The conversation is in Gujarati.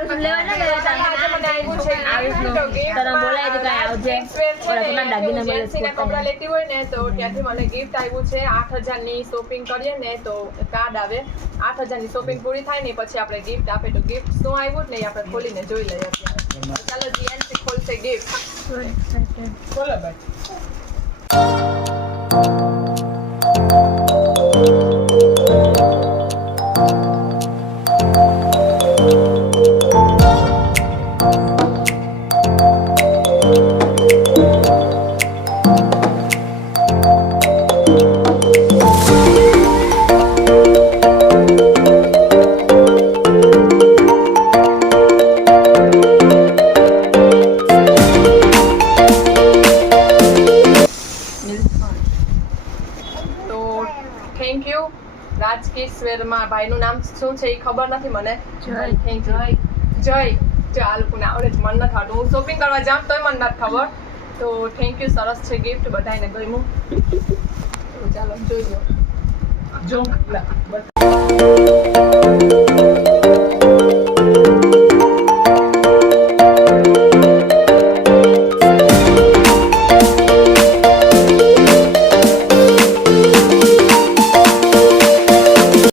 કપડા લેતી હોય ને તો ત્યાંથી મને ગિફ્ટ આવ્યું છે 8,000 ની શોપિંગ કરીએ ને તો કાર્ડ આવે 8,000 ની શોપિંગ પૂરી થાય ને પછી આપણે ગિફ્ટ આપે તો ગિફ્ટ શું આવ્યું ને આપણે ખોલીને જોઈ લઈએ ચાલો જીએનસી ખોલશે ગિફ્ટ ખોલો ભાઈ થેન્ક યુ રાજકીશ્વરમાં ભાઈનું નામ શું છે એ ખબર નથી મને થેન્ક યુ જય જો આ લોકોને આવડે જ મન નથી આવતું હું શોપિંગ કરવા જાઉં તોય મને નથી ખબર તો થેન્ક યુ સરસ છે ગિફ્ટ બધાને ગમ્યું ચાલો જોઈ લો જો